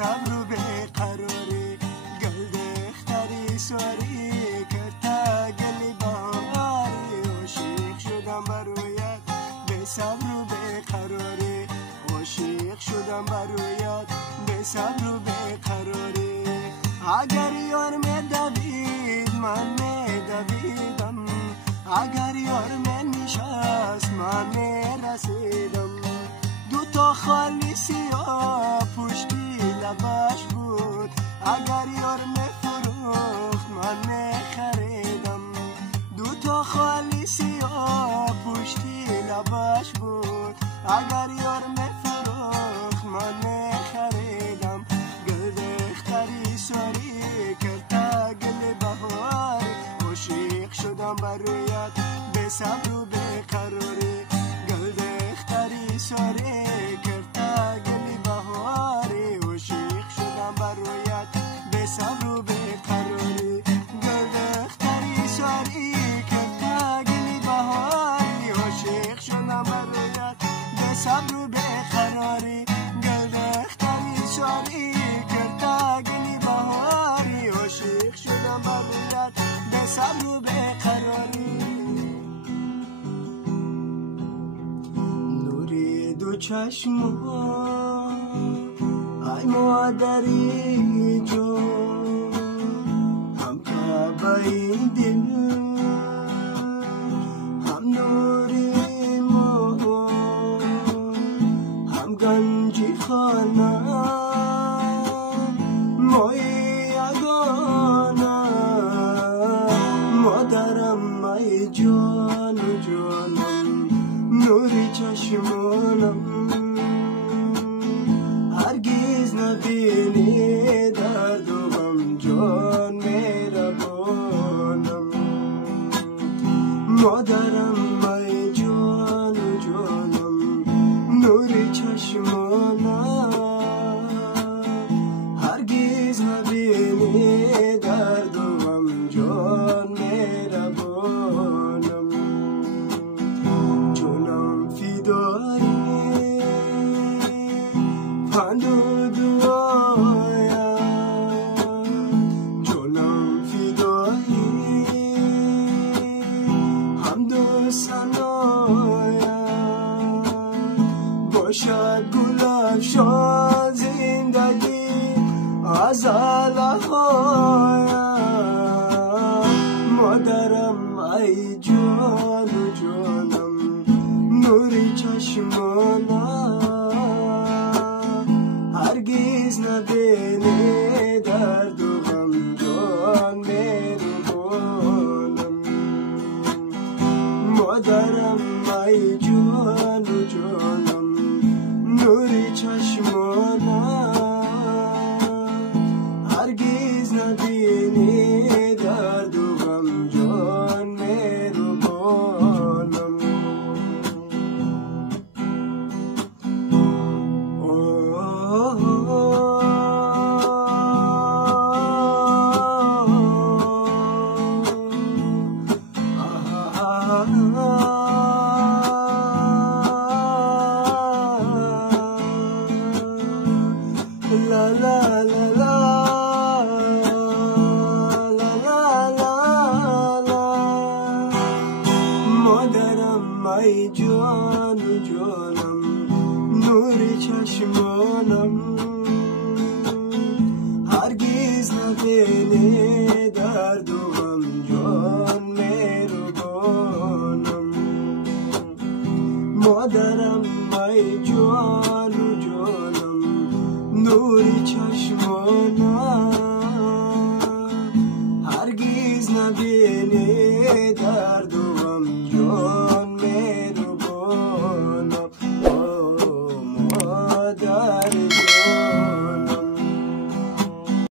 صبر و به قراری گل دختری سواری کرتا گلی بهاری عاشق شدم برایت به صبر و به قراری عاشق شدم برایت به صبر و به قراری اگر یار می دوید من می دویدم اگر یار من نشست من می رسیدم دو تا خالی سیاه پشتی لباش بود اگر یار می فروخت من می خریدم دو تا خالی سیاه پشتی لباش بود اگر یار می فروخت من می خریدم گل دختری سواری کرتا گل بهاری عاشق شدم برایت به صبر و به قراری گل دختری سواری کرتا گل بهاری عاشق شدم برایت به صبر و به قراری گل دختری سواری کرتا گل بهاری عاشق شدم برایت به صبر و به قراری گل دختری سواری کرتا گل بهاری عاشق شدم برایت به صبر و به قراری نوری دو چشمان ای مادری جو هم کعبه این دل هم نوری ما هم گنجی خانه مای یگانه مادرم ای جان و جانم نوری چشمانم هرگز نبینی درد و غم جان مهربانم مادرم ای جان و جانم نوری چشمانم هرگز نبینی درد و غم جان مهربانم جانم فدایی پند و دعایم جانم فدایی حمد و ثنایم باشد گل افشان زندگی از علهایم مادرم ای جان و جانم نوری چشمانم هرگز نبینی درد و غم جان مهربانم مادرم ای جان و جانم نوری چشمانم هرگز نبینی درد و غم جان مهربانم la la la la la la la la مادرم ای جان و جانم نوری چشمانم هرگز نبینی درد و غم جان مهربانم مادرم ای جان